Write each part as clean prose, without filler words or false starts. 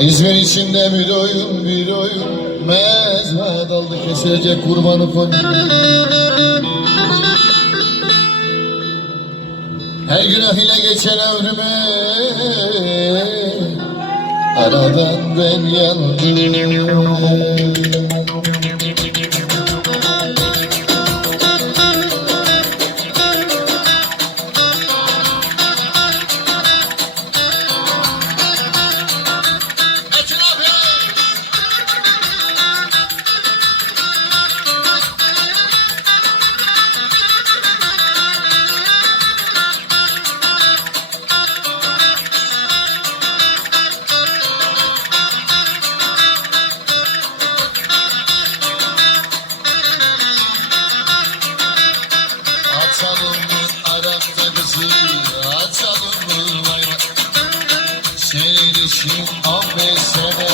İzmir içinde bir oyun mezva daldı kesilecek kurbanı koy. Her günah ile geçen ömrüme aradan ben yandım. Açalım mı Arap'ta kızı, açalım mı vay vay. Senin için 15 sene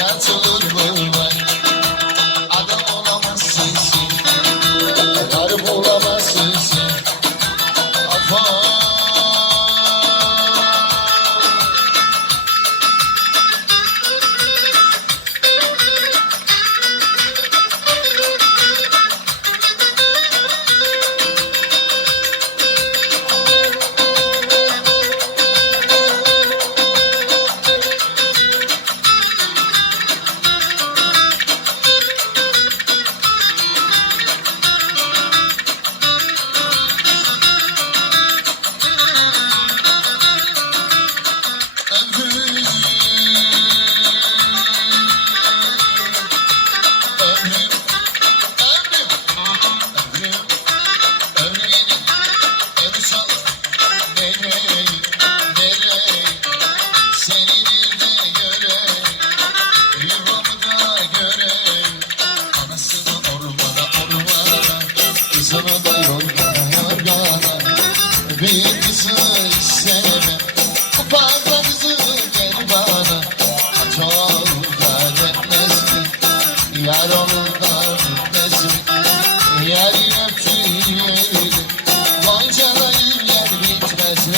yatılır mı vay. Adam olamazsın sen, karım olamazsın sen. Afa. Bir kızı sevme, fazla kızı ver bana. Çok da etmez mi, yar olur da bitmez mi? Yer öptüğü yeri, goncalayı yer bitmez mi?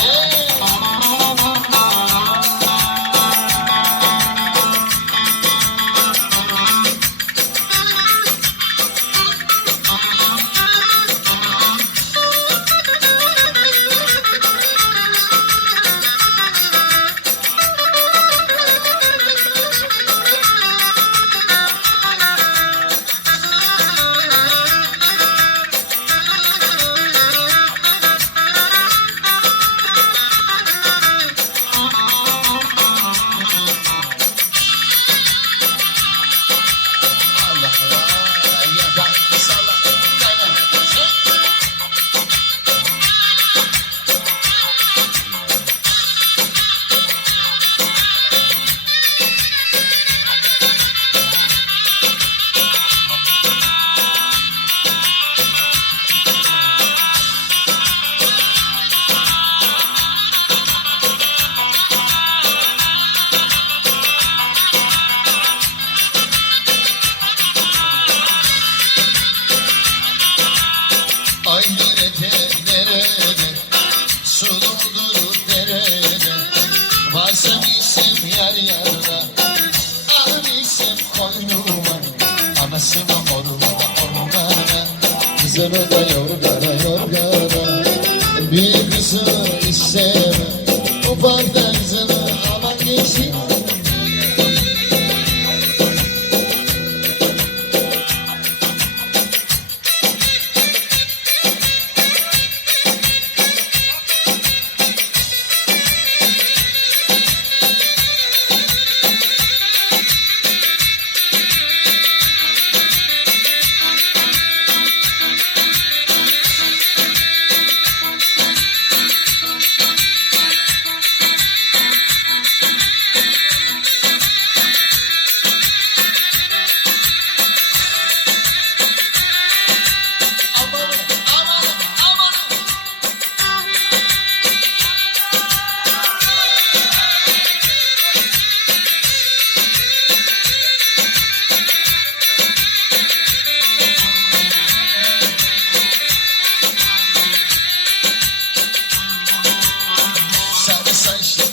Ay nerede, su doldurur derede. Varsa bilsem yar yarda, al bilsem koynuma. Anasına ormana, kızını da yorgana. Bir kızı isteme, ufak da kızını aman geçsin. Saçlı